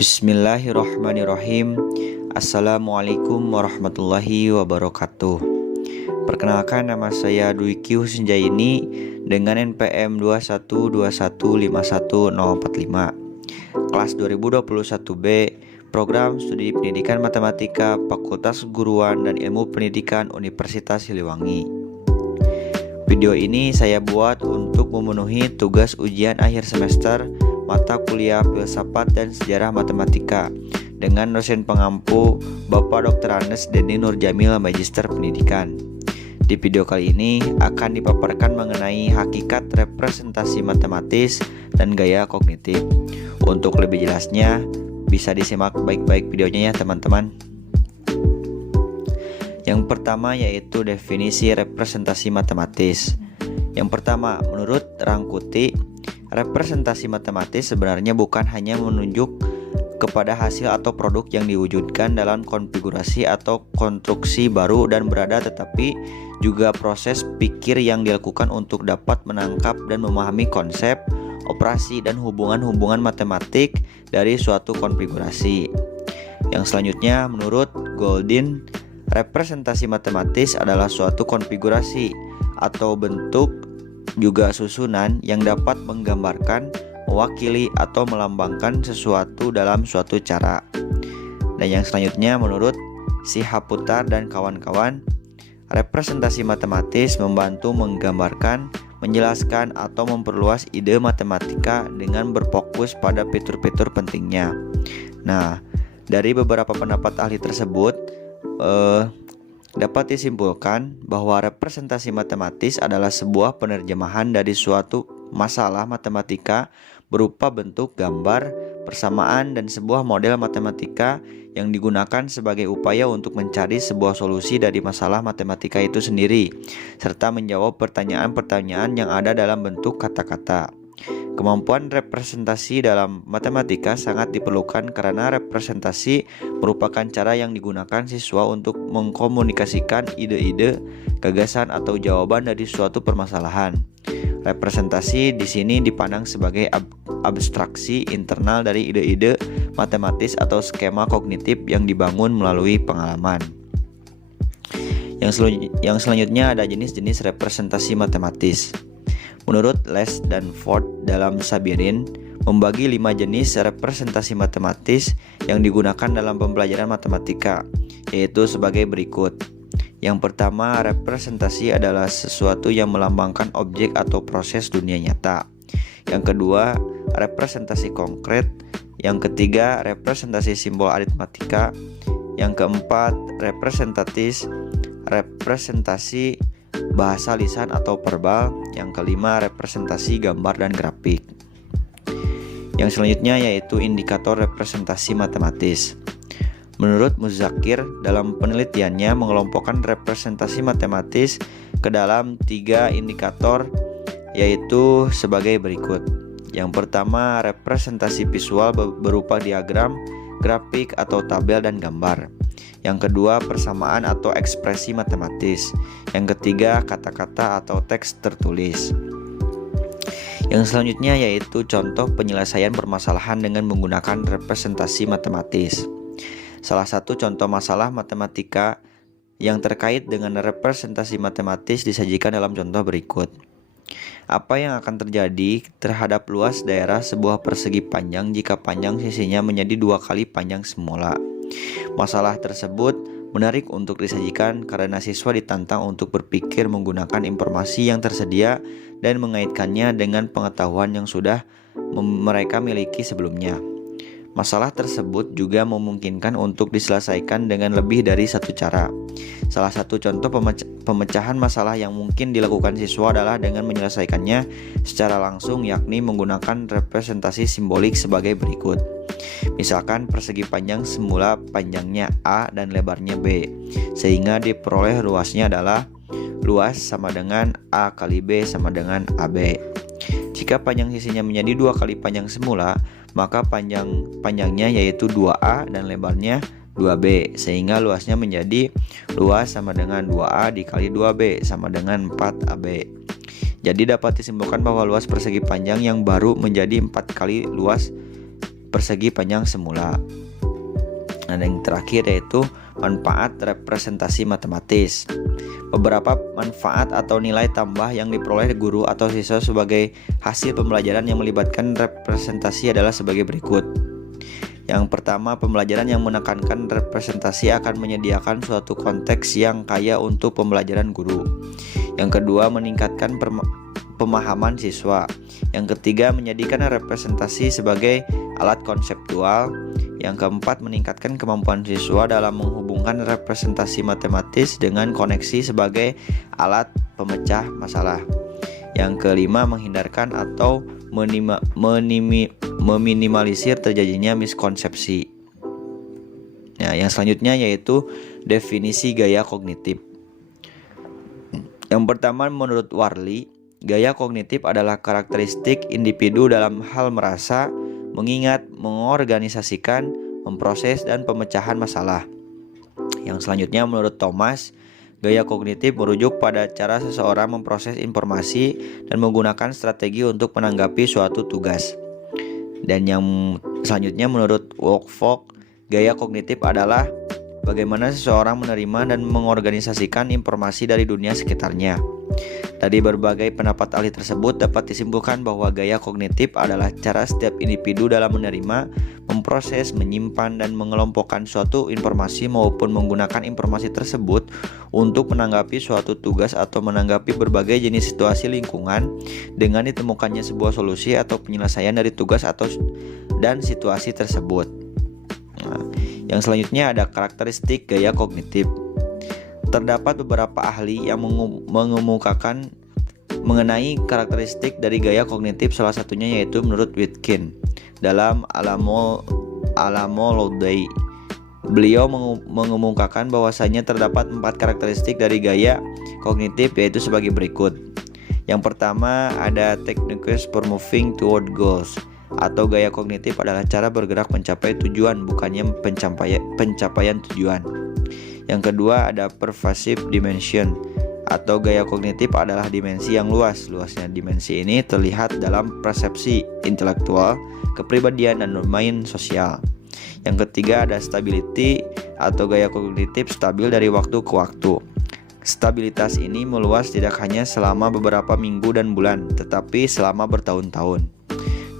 Bismillahirrahmanirrahim. Assalamualaikum warahmatullahi wabarakatuh. Perkenalkan, nama saya Dwiki Husinjaini dengan NPM 212151045, kelas 2021B, Program Studi Pendidikan Matematika Fakultas Keguruan dan Ilmu Pendidikan Universitas Siliwangi. Video ini saya buat untuk memenuhi tugas ujian akhir semester mata kuliah Filsafat dan Sejarah Matematika dengan dosen pengampu Bapak Dr. Andes Denny Nurjamil, Magister Pendidikan. Di video kali ini akan dipaparkan mengenai hakikat representasi matematis dan gaya kognitif. Untuk lebih jelasnya, bisa disimak baik-baik videonya ya teman-teman. Yang pertama yaitu definisi representasi matematis. Yang pertama, menurut Rangkuti, representasi matematis sebenarnya bukan hanya menunjuk kepada hasil atau produk yang diwujudkan dalam konfigurasi atau konstruksi baru dan berada, tetapi juga proses pikir yang dilakukan untuk dapat menangkap dan memahami konsep, operasi, dan hubungan-hubungan matematik dari suatu konfigurasi. Yang selanjutnya, menurut Goldin, representasi matematis adalah suatu konfigurasi atau bentuk, juga susunan yang dapat menggambarkan, mewakili, atau melambangkan sesuatu dalam suatu cara. Dan yang selanjutnya, menurut Sihaputar dan kawan-kawan, representasi matematis membantu menggambarkan, menjelaskan, atau memperluas ide matematika dengan berfokus pada fitur-fitur pentingnya. Nah, dari beberapa pendapat ahli tersebut, dapat disimpulkan bahwa representasi matematis adalah sebuah penerjemahan dari suatu masalah matematika berupa bentuk, gambar, persamaan, dan sebuah model matematika yang digunakan sebagai upaya untuk mencari sebuah solusi dari masalah matematika itu sendiri, serta menjawab pertanyaan-pertanyaan yang ada dalam bentuk kata-kata. Kemampuan representasi dalam matematika sangat diperlukan karena representasi merupakan cara yang digunakan siswa untuk mengkomunikasikan ide-ide, gagasan, atau jawaban dari suatu permasalahan. Representasi di sini dipandang sebagai abstraksi internal dari ide-ide matematis atau skema kognitif yang dibangun melalui pengalaman. Yang selanjutnya ada jenis-jenis representasi matematis. Menurut Les dan Ford dalam Sabirin, membagi 5 jenis representasi matematis yang digunakan dalam pembelajaran matematika, yaitu sebagai berikut. Yang pertama, representasi adalah sesuatu yang melambangkan objek atau proses dunia nyata. Yang kedua, representasi konkret. Yang ketiga, representasi simbol aritmatika. Yang keempat, representasi bahasa lisan atau verbal. Yang kelima, representasi gambar dan grafik. Yang selanjutnya yaitu indikator representasi matematis. Menurut Muzakir, dalam penelitiannya mengelompokkan representasi matematis ke dalam 3 indikator, yaitu sebagai berikut. Yang pertama, representasi visual berupa diagram, grafik atau tabel dan gambar. Yang kedua, persamaan atau ekspresi matematis. Yang ketiga, kata-kata atau teks tertulis. Yang selanjutnya yaitu contoh penyelesaian permasalahan dengan menggunakan representasi matematis. Salah satu contoh masalah matematika yang terkait dengan representasi matematis disajikan dalam contoh berikut. Apa yang akan terjadi terhadap luas daerah sebuah persegi panjang jika panjang sisinya menjadi 2 kali panjang semula? Masalah tersebut menarik untuk disajikan karena siswa ditantang untuk berpikir menggunakan informasi yang tersedia dan mengaitkannya dengan pengetahuan yang sudah mereka miliki sebelumnya. Masalah tersebut juga memungkinkan untuk diselesaikan dengan lebih dari satu cara. Salah satu contoh pemecahan masalah yang mungkin dilakukan siswa adalah dengan menyelesaikannya secara langsung, yakni menggunakan representasi simbolik sebagai berikut. Misalkan persegi panjang semula panjangnya A dan lebarnya B, sehingga diperoleh luasnya adalah luas sama dengan A kali B sama dengan AB. Jika panjang sisinya menjadi 2 kali panjang semula, maka panjangnya yaitu 2A dan lebarnya 2B, sehingga luasnya menjadi luas sama dengan 2A dikali 2B sama dengan 4AB. Jadi dapat disimpulkan bahwa luas persegi panjang yang baru menjadi 4 kali luas persegi panjang semula. Nah, yang terakhir yaitu manfaat representasi matematis. Beberapa manfaat atau nilai tambah yang diperoleh guru atau siswa sebagai hasil pembelajaran yang melibatkan representasi adalah sebagai berikut. Yang pertama, pembelajaran yang menekankan representasi akan menyediakan suatu konteks yang kaya untuk pembelajaran guru. Yang kedua, meningkatkan pemahaman siswa. Yang ketiga, menjadikan representasi sebagai alat konseptual. Yang keempat, meningkatkan kemampuan siswa dalam menghubungkan representasi matematis dengan koneksi sebagai alat pemecah masalah. Yang kelima, menghindarkan atau meminimalisir terjadinya miskonsepsi. Nah, yang selanjutnya yaitu definisi gaya kognitif. Yang pertama, menurut Warli, gaya kognitif adalah karakteristik individu dalam hal merasa, mengingat, mengorganisasikan, memproses, dan pemecahan masalah. Yang selanjutnya menurut Thomas, gaya kognitif merujuk pada cara seseorang memproses informasi dan menggunakan strategi untuk menanggapi suatu tugas. Dan yang selanjutnya menurut Woolfolk, gaya kognitif adalah bagaimana seseorang menerima dan mengorganisasikan informasi dari dunia sekitarnya. Dari berbagai pendapat ahli tersebut dapat disimpulkan bahwa gaya kognitif adalah cara setiap individu dalam menerima, memproses, menyimpan, dan mengelompokkan suatu informasi maupun menggunakan informasi tersebut untuk menanggapi suatu tugas atau menanggapi berbagai jenis situasi lingkungan dengan ditemukannya sebuah solusi atau penyelesaian dari tugas dan situasi tersebut. Nah, yang selanjutnya ada karakteristik gaya kognitif. Terdapat beberapa ahli yang mengemukakan mengenai karakteristik dari gaya kognitif, salah satunya yaitu menurut Witkin dalam Alamo Lodey. Beliau mengemukakan bahwasanya terdapat 4 karakteristik dari gaya kognitif, yaitu sebagai berikut. Yang pertama ada techniques for moving toward goals, atau gaya kognitif adalah cara bergerak mencapai tujuan, bukannya pencapaian tujuan. Yang kedua ada pervasive dimension, atau gaya kognitif adalah dimensi yang luas. Luasnya dimensi ini terlihat dalam persepsi intelektual, kepribadian, dan domain sosial. Yang ketiga ada stability, atau gaya kognitif stabil dari waktu ke waktu. Stabilitas ini meluas tidak hanya selama beberapa minggu dan bulan, tetapi selama bertahun-tahun.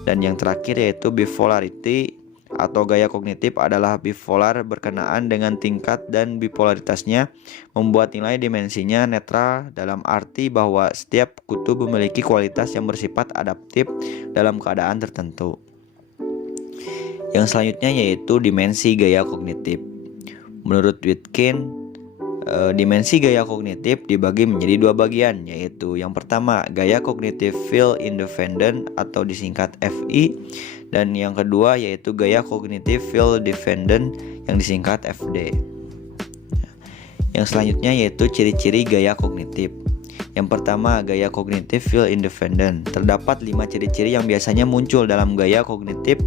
Dan yang terakhir yaitu bipolarity, atau gaya kognitif adalah bipolar berkenaan dengan tingkat dan bipolaritasnya, membuat nilai dimensinya netral dalam arti bahwa setiap kutub memiliki kualitas yang bersifat adaptif dalam keadaan tertentu. Yang selanjutnya yaitu dimensi gaya kognitif. Menurut Witkin, dimensi gaya kognitif dibagi menjadi 2 bagian, yaitu yang pertama gaya kognitif field independent atau disingkat FI, dan yang kedua yaitu gaya kognitif field dependent yang disingkat FD. Yang selanjutnya yaitu ciri-ciri gaya kognitif. Yang pertama, gaya kognitif field independent. Terdapat 5 ciri-ciri yang biasanya muncul dalam gaya kognitif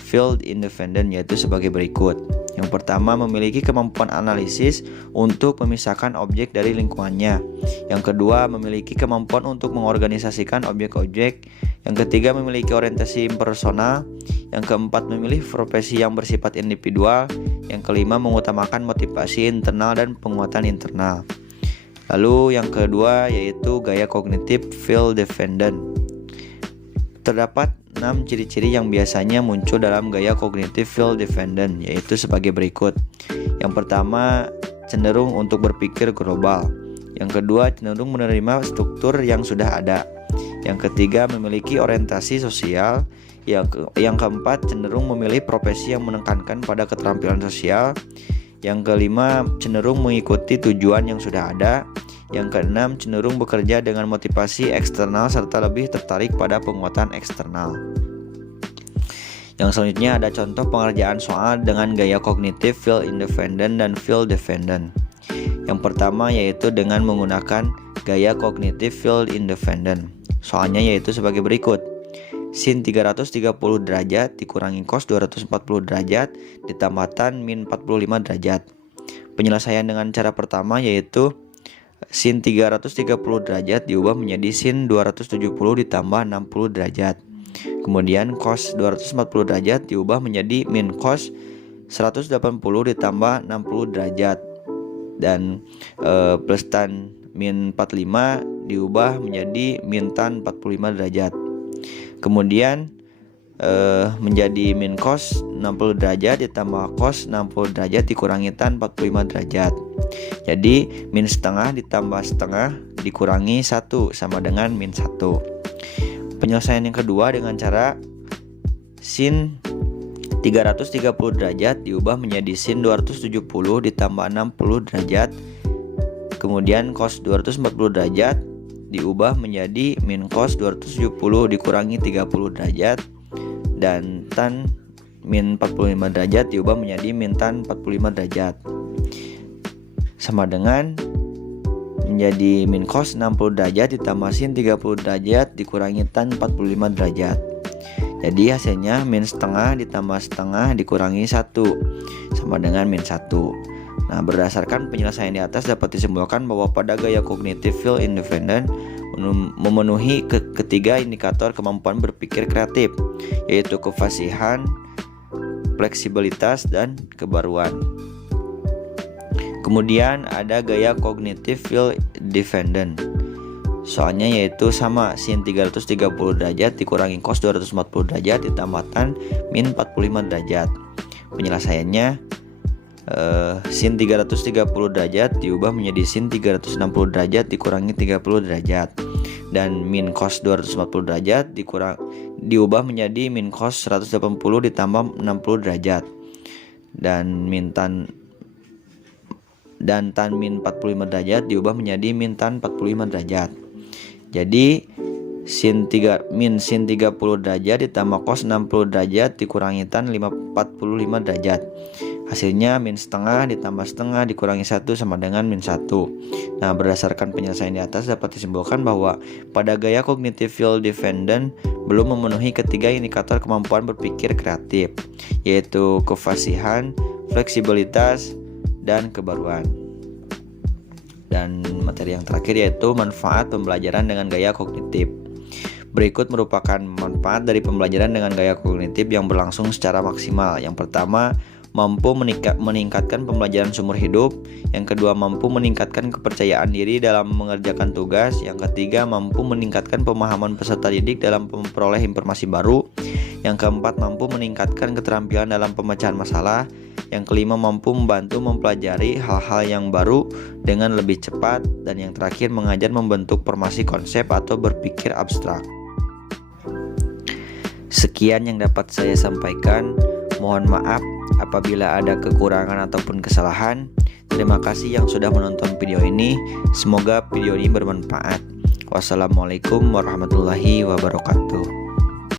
field independent, yaitu sebagai berikut. Yang pertama, memiliki kemampuan analisis untuk memisahkan objek dari lingkungannya. Yang kedua, memiliki kemampuan untuk mengorganisasikan objek-objek. Yang ketiga, memiliki orientasi impersonal. Yang keempat, memilih profesi yang bersifat individual. Yang kelima, mengutamakan motivasi internal dan penguatan internal. Lalu yang kedua yaitu gaya kognitif field dependent. Terdapat 6 ciri-ciri yang biasanya muncul dalam gaya kognitif field dependent, yaitu sebagai berikut. Yang pertama, cenderung untuk berpikir global. Yang kedua, cenderung menerima struktur yang sudah ada. Yang ketiga, memiliki orientasi sosial. Yang keempat, cenderung memilih profesi yang menekankan pada keterampilan sosial. Yang kelima, cenderung mengikuti tujuan yang sudah ada. Yang keenam, cenderung bekerja dengan motivasi eksternal serta lebih tertarik pada penguatan eksternal. Yang selanjutnya ada contoh pengerjaan soal dengan gaya kognitif field independent dan field dependent. Yang pertama yaitu dengan menggunakan gaya kognitif field independent. Soalnya yaitu sebagai berikut. Sin 330 derajat dikurangi cos 240 derajat ditambah tan min 45 derajat. Penyelesaian dengan cara pertama yaitu sin 330 derajat diubah menjadi sin 270 ditambah 60 derajat. Kemudian cos 240 derajat diubah menjadi min cos 180 ditambah 60 derajat. Dan plus tan min 45 diubah menjadi min tan 45 derajat. Kemudian menjadi min cos 60 derajat ditambah cos 60 derajat dikurangi tan 45 derajat. Jadi min setengah ditambah setengah dikurangi 1 sama dengan min 1. Penyelesaian yang kedua dengan cara sin 330 derajat diubah menjadi sin 270 ditambah 60 derajat. Kemudian cos 240 derajat diubah menjadi min cos 270 dikurangi 30 derajat. Dan tan min 45 derajat diubah menjadi min tan 45 derajat. Sama dengan menjadi min cos 60 derajat ditambah sin 30 derajat dikurangi tan 45 derajat. Jadi hasilnya min setengah ditambah setengah dikurangi 1 sama dengan min 1. Nah, berdasarkan penyelesaian di atas dapat disimpulkan bahwa pada gaya cognitive field independent memenuhi ketiga indikator kemampuan berpikir kreatif, yaitu kefasihan, fleksibilitas, dan kebaruan. Kemudian ada gaya cognitive field dependent. Soalnya yaitu sama, sin 330 derajat dikurangi cos 240 derajat ditambah tan min 45 derajat. Penyelesaiannya sin 330 derajat diubah menjadi sin 360 derajat dikurangi 30 derajat. Dan min cos 240 derajat diubah menjadi min cos 180 ditambah 60 derajat. Dan tan min 45 derajat diubah menjadi min tan 45 derajat. Jadi min sin 30 derajat ditambah cos 60 derajat dikurangi tan 45 derajat. Hasilnya min setengah ditambah setengah dikurangi 1 sama dengan min 1. Nah, berdasarkan penyelesaian di atas dapat disimpulkan bahwa pada gaya cognitive field dependent belum memenuhi ketiga indikator kemampuan berpikir kreatif, yaitu kefasihan, fleksibilitas, dan kebaruan. Dan materi yang terakhir yaitu manfaat pembelajaran dengan gaya kognitif. Berikut merupakan manfaat dari pembelajaran dengan gaya kognitif yang berlangsung secara maksimal. Yang pertama, mampu meningkatkan pembelajaran seumur hidup. Yang kedua, mampu meningkatkan kepercayaan diri dalam mengerjakan tugas. Yang ketiga, mampu meningkatkan pemahaman peserta didik dalam memperoleh informasi baru. Yang keempat, mampu meningkatkan keterampilan dalam pemecahan masalah. Yang kelima, mampu membantu mempelajari hal-hal yang baru dengan lebih cepat. Dan yang terakhir, mengajar membentuk formasi konsep atau berpikir abstrak. Sekian yang dapat saya sampaikan. Mohon maaf apabila ada kekurangan ataupun kesalahan. Terima kasih yang sudah menonton video ini. Semoga video ini bermanfaat. Wassalamualaikum warahmatullahi wabarakatuh.